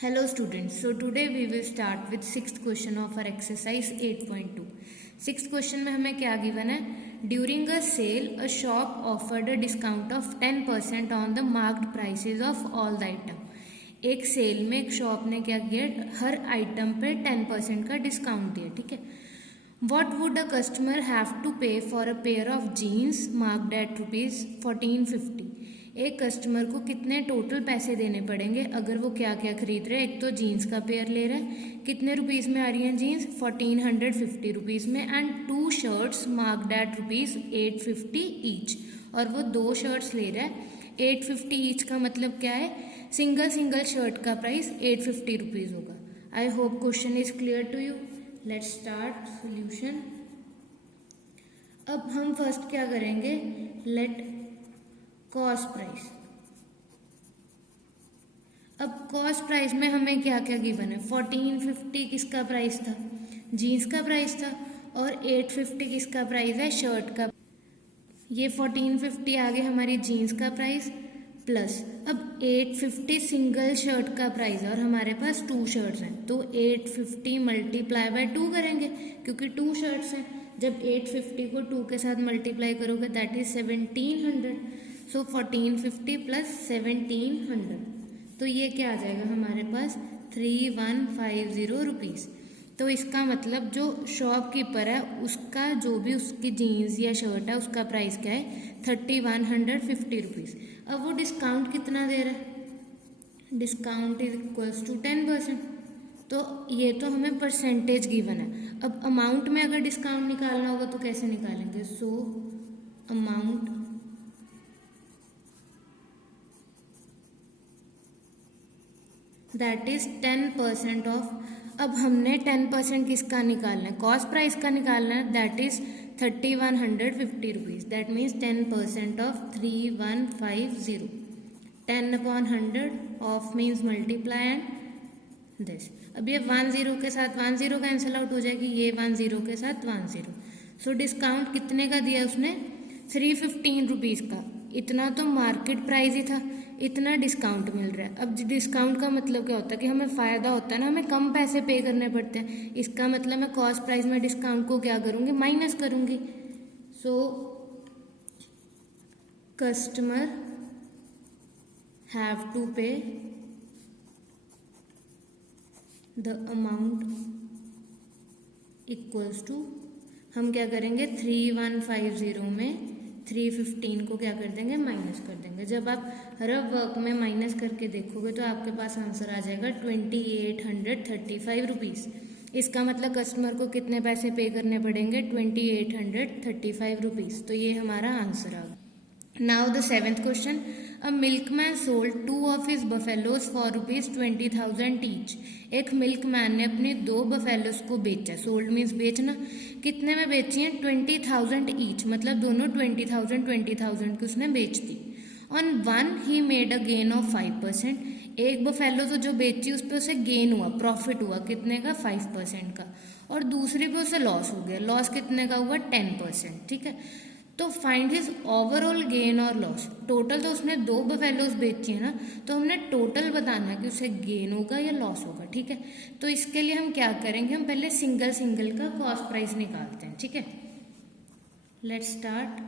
Hello students, so today we will start with sixth question of our exercise 8.2. Sixth question में हमें क्या given है? During a sale, a shop offered a discount of 10% on the marked prices of all the item. एक cell में एक shop ने क्या किया, हर आइटम पे 10% का डिस्काउंट दिया. ठीक है. What would a customer have to pay for a pair of jeans marked at ₹1450? एक कस्टमर को कितने टोटल पैसे देने पड़ेंगे अगर वो क्या क्या खरीद रहे हैं. एक तो जीन्स का पेयर ले रहा है, कितने रुपीज़ में आ रही हैं जीन्स? 1450 रुपीज़ में. And 2 shirts marked at ₹850 each. और वो 2 शर्ट्स ले रहा है. 850 ईच का मतलब क्या है? सिंगल शर्ट का प्राइस 850 रुपीज़ होगा. I hope question is clear to you. Let's start solution. अब हम फर्स्ट क्या करेंगे, लेट कॉस्ट प्राइस. अब कॉस्ट प्राइस में हमें क्या क्या गिवन है? 1450 किसका प्राइस था? जीन्स का प्राइस था. और 850 किसका प्राइस है? शर्ट का. ये 1450 आ गया हमारी जीन्स का प्राइस, प्लस अब 850 सिंगल शर्ट का प्राइस है और हमारे पास 2 शर्ट्स हैं, तो 850 मल्टीप्लाई बाय 2 करेंगे क्योंकि 2 शर्ट्स हैं. जब 850 को 2 के साथ मल्टीप्लाई करोगे दैट इज 1700. सो 1450 प्लस 1700, तो ये क्या आ जाएगा हमारे पास? 3150 रुपीज़. तो इसका मतलब जो शॉपकीपर है उसका जो भी उसकी जीन्स या शर्ट है उसका प्राइस क्या है? 3150 रुपीज़. अब वो डिस्काउंट कितना दे रहा है? Discount is equals to 10%. तो ये तो हमें परसेंटेज गिवन है. अब अमाउंट में अगर डिस्काउंट निकालना होगा तो कैसे निकालेंगे? So amount that is 10% of. अब हमने 10% किसका निकालना है? कॉस्ट प्राइस का निकालना है. That is 3150 rupees. That means 10% of 3150. 10/100 of means multiply and this. अब ये 10 के साथ 10 कैंसिल आउट हो जाएगी, ये 10 के साथ 10. सो डिस्काउंट कितने का दिया उसने? 315 रुपीज़ का. इतना तो मार्केट प्राइस ही था, इतना डिस्काउंट मिल रहा है. अब डिस्काउंट का मतलब क्या होता है कि हमें फ़ायदा होता है ना, हमें कम पैसे पे करने पड़ते हैं. इसका मतलब मैं कॉस्ट प्राइस में डिस्काउंट को क्या करूँगी? माइनस करूँगी. सो कस्टमर हैव टू पे द अमाउंट इक्वल्स टू, हम क्या करेंगे? 3150 में 315 को क्या कर देंगे? माइनस कर देंगे. जब आप रफ वर्क में माइनस करके देखोगे तो आपके पास आंसर आ जाएगा 2835 रुपीज़. इसका मतलब कस्टमर को कितने पैसे पे करने पड़ेंगे? 2835 रुपीज़. तो ये हमारा आंसर आ गया. Now the 7th question. A milkman sold 2 of his buffaloes for ₹20,000 each. एक मिल्कमैन ने अपने 2 बफेलोज को बेचा. सोल्ड मीन्स बेचना. कितने में बेची हैं? 20,000 ईच, मतलब दोनों 20,000 की उसने बेच दी. On one he made a gain of 5%. एक बफेलो तो जो बेची उस पर उसे गेन हुआ, प्रॉफिट हुआ. कितने का? 5% का. और दूसरी पे उसे लॉस हो गया. लॉस कितने का हुआ? 10%. ठीक है. तो फाइंड हिज ओवरऑल गेन और लॉस. टोटल तो उसने 2 बफेलोज बेची है ना, तो हमने टोटल बताना है कि उसे गेन होगा या लॉस होगा. ठीक है. तो इसके लिए हम क्या करेंगे, हम पहले सिंगल का कॉस्ट प्राइस निकालते हैं. ठीक है. Let's start.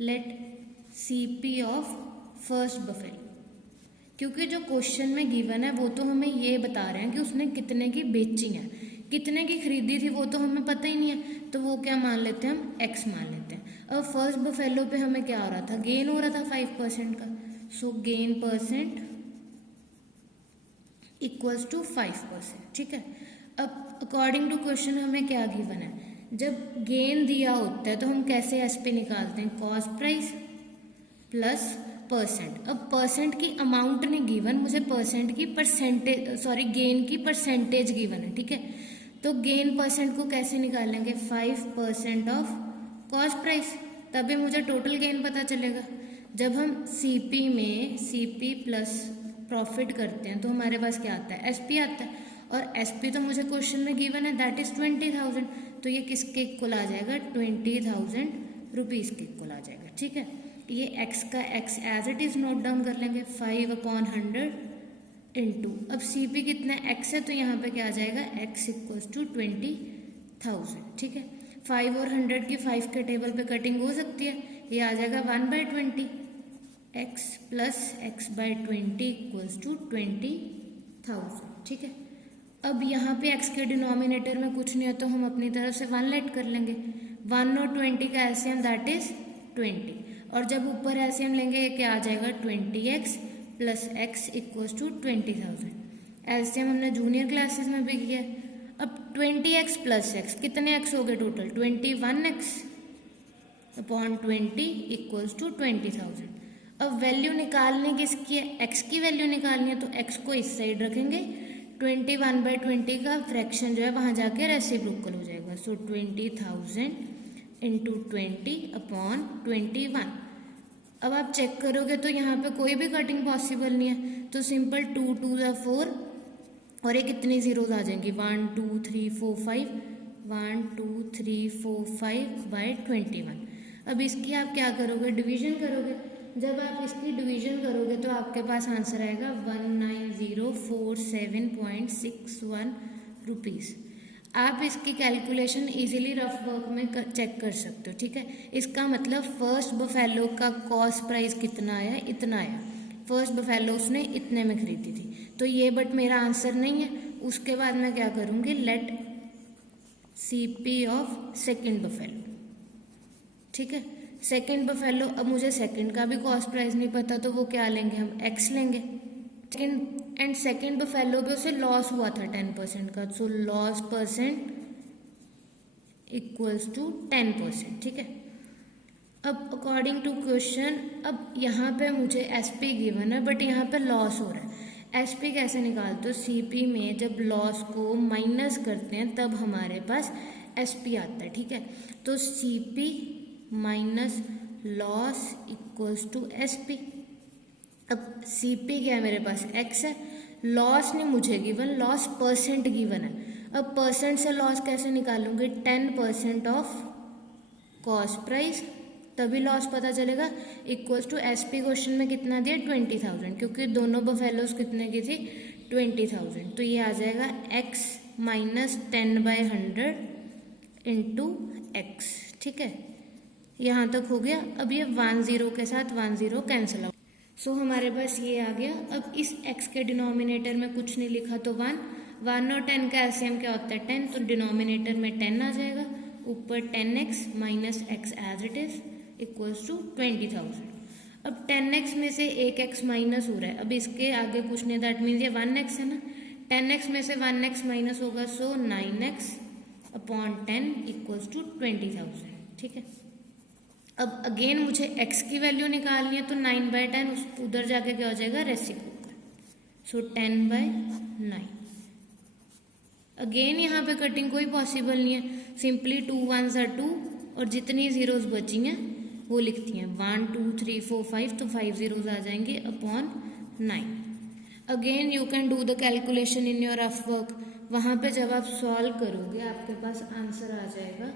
Let CP of first buffalo. क्योंकि जो क्वेश्चन में गिवन है वो तो हमें ये बता रहे हैं कि उसने कितने की बेची है, कितने की खरीदी थी वो तो हमें पता ही नहीं है. तो वो क्या मान लेते हैं? हम एक्स मान लेते हैं. अब फर्स्ट बफेलो पे हमें क्या हो रहा था? गेन हो रहा था 5% का. सो गेन परसेंट इक्वल्स टू 5%. ठीक है. अब अकॉर्डिंग टू क्वेश्चन हमें क्या गिवन है? जब गेन दिया होता है तो हम कैसे एसपी निकालते हैं? Cost price plus percent. अब परसेंट की अमाउंट नहीं गिवन, मुझे परसेंट की गेन की परसेंटेज गिवन है. ठीक है. तो गेन परसेंट को कैसे निकालेंगे? 5% ऑफ कॉस्ट प्राइस, तभी मुझे टोटल गेन पता चलेगा. जब हम सीपी में सीपी प्लस प्रॉफिट करते हैं तो हमारे पास क्या आता है? एसपी आता है. और एसपी तो मुझे क्वेश्चन में गिवन है, दैट इज 20,000. तो ये किसके इक्वल आ जाएगा? 20,000 रुपीज़ के इक्वल आ जाएगा. ठीक है. ये एक्स का x as it is note down कर लेंगे. 5/100 इंटू, अब CP कितना x है तो यहाँ पे क्या आ जाएगा x इक्वल्स टू 20,000, ठीक है। 5 और 100 की 5 के टेबल पे कटिंग हो सकती है, ये आ जाएगा 1/20, x plus x/20 equals to 20,000, ठीक है। अब यहाँ पे x के डिनोमिनेटर में कुछ नहीं है तो हम अपनी तरफ से 1 लेट कर लेंगे। 1 और 20 का एलसीएम दैट इज 20, और जब ऊपर एलसीएम लेंगे ये क्या आ जाएगा 20x plus x equals to 20,000। LCM हमने जूनियर क्लासेस में भी किया है। अब 20x प्लस x, कितने x हो गए total 21x upon 20 equals to 20,000। अब वैल्यू निकालनी किसकी है, x की वैल्यू निकालनी है तो x को इस साइड रखेंगे, 21/20 का फ्रैक्शन जो है वहां जाके रेसिप्रोकल हो जाएगा। सो 20,000 इंटू 20 अपॉन 21। अब आप चेक करोगे तो यहाँ पे कोई भी कटिंग पॉसिबल नहीं है, तो सिंपल 2 2 ज़ा 4 और ये कितनी जीरोज आ जाएंगी 1 2 3 4 5 1 2 3 4 5/21। अब इसकी आप क्या करोगे डिवीजन करोगे। जब आप इसकी डिवीजन करोगे तो आपके पास आंसर आएगा 19047.61 रुपीज़। आप इसकी कैलकुलेशन इजीली रफ वर्क में चेक कर सकते हो, ठीक है। इसका मतलब फर्स्ट बफेलो का कॉस्ट प्राइस कितना आया, इतना आया। फर्स्ट बफेलो उसने इतने में खरीदी थी, तो ये बट मेरा आंसर नहीं है। उसके बाद मैं क्या करूँगी, let CP of second buffalo, ठीक है। सेकेंड बफेलो, अब मुझे सेकेंड का भी कॉस्ट प्राइस नहीं पता तो वो क्या लेंगे, हम x लेंगे। सेकेंड बफेलो पे उसे लॉस हुआ था 10% का, so loss percent equals to 10%, ठीक है। अब अकॉर्डिंग टू क्वेश्चन, अब यहाँ पे मुझे SP गिवन है बट यहाँ पे लॉस हो रहा है। SP कैसे निकालते हो, CP में जब लॉस को माइनस करते हैं तब हमारे पास SP आता है, ठीक है। तो CP minus loss equals to SP। अब CP क्या है मेरे पास x है, लॉस नहीं मुझे गिवन, लॉस परसेंट गिवन है। अब परसेंट से लॉस कैसे निकालूंगी, 10% ऑफ कॉस्ट प्राइस, तभी लॉस पता चलेगा। इक्वल्स टू SP क्वेश्चन में कितना दिया 20,000, क्योंकि दोनों बफेलोस कितने की थी 20,000, तो ये आ जाएगा x माइनस 10/100 इंटू x, ठीक है। यहाँ तक हो गया। अब ये 10 के साथ 10 कैंसिल आउट, सो हमारे पास ये आ गया। अब इस x के डिनोमिनेटर में कुछ नहीं लिखा तो 1 और 10 का एलसीएम क्या होता है 10, तो डिनोमिनेटर में 10 आ जाएगा, ऊपर 10x minus x as it is equals to 20,000। अब 10x में से एक x माइनस हो रहा है, अब इसके आगे कुछ नहीं, दैट मीन्स ये 1x है ना, 10x में से 1x माइनस होगा, सो 9x अपॉन 10 इक्वल्स टू 20,000, ठीक है। अब अगेन मुझे x की वैल्यू निकालनी है तो 9/10 उधर जाके क्या हो जाएगा रेसिप्रोकल, सो 10/9। अगेन यहाँ पे कटिंग कोई पॉसिबल नहीं है, सिंपली 2 1s are 2 और जितनी जीरोस बची हैं वो लिखती हैं 1 2 3 4 5, तो 5 जीरोस आ जाएंगे upon 9। Again you can do the calculation in your rough work, वहाँ पे जब आप सॉल्व करोगे आपके पास आंसर आ जाएगा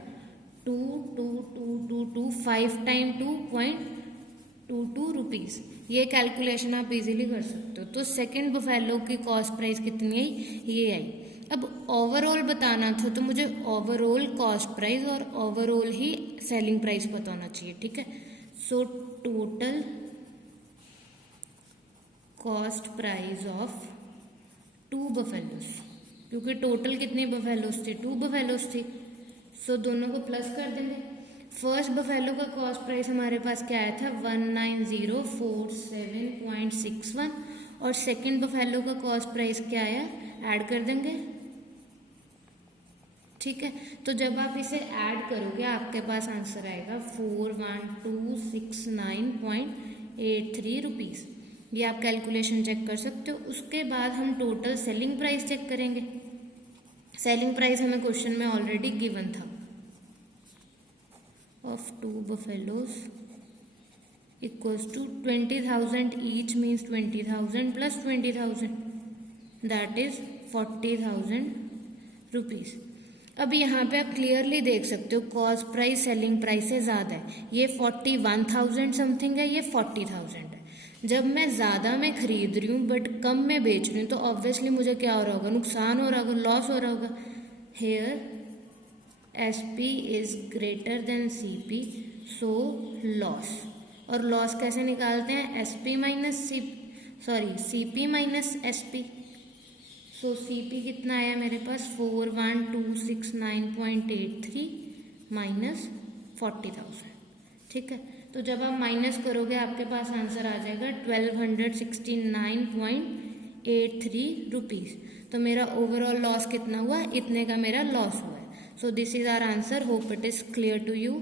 5 टाइम 2.22 रुपीज़। ये कैलकुलेशन आप इजीली कर सकते हो। तो सेकंड बफेलो की कॉस्ट प्राइस कितनी आई, ये आई। अब ओवरऑल बताना था तो मुझे ओवरऑल कॉस्ट प्राइस और ओवरऑल ही सेलिंग प्राइस पता होना चाहिए, ठीक है। So total cost price of 2 buffaloes, क्योंकि टोटल कितनी बफेलोस थी 2 बफेलोस थी, सो दोनों को प्लस कर देंगे। फर्स्ट बफेलो का कॉस्ट प्राइस हमारे पास क्या आया था 19047.61 और सेकंड बफेलो का कॉस्ट प्राइस क्या आया, ऐड कर देंगे, ठीक है। तो जब आप इसे ऐड करोगे आपके पास आंसर आएगा 41269.83 रुपीज़। ये आप कैलकुलेशन चेक कर सकते हो। उसके बाद हम टोटल सेलिंग प्राइस चेक करेंगे। सेलिंग प्राइस हमें क्वेश्चन में ऑलरेडी गिवन था of 2 buffaloes equals to 20,000 each, means 20,000 plus 20,000 that is 40,000 rupees. अब यहाँ पे आप क्लियरली देख सकते हो कॉस्ट प्राइस सेलिंग प्राइस से ज़्यादा है, ये 41,000 समथिंग है, ये 40,000 है। जब मैं ज़्यादा में खरीद रही हूँ बट कम में बेच रही हूँ तो ऑब्वियसली मुझे क्या हो रहा होगा, नुकसान हो रहा होगा, लॉस हो रहा होगा। Here SP is greater than CP, so loss. और लॉस कैसे निकालते हैं, CP minus SP। So CP कितना आया मेरे पास, 41269.83 माइनस 40,000। ठीक है, तो जब आप माइनस करोगे आपके पास आंसर आ जाएगा 1269.83 रुपीज़। तो मेरा ओवरऑल लॉस कितना हुआ, इतने का मेरा लॉस हुआ है। So this is our answer, hope it is clear to you.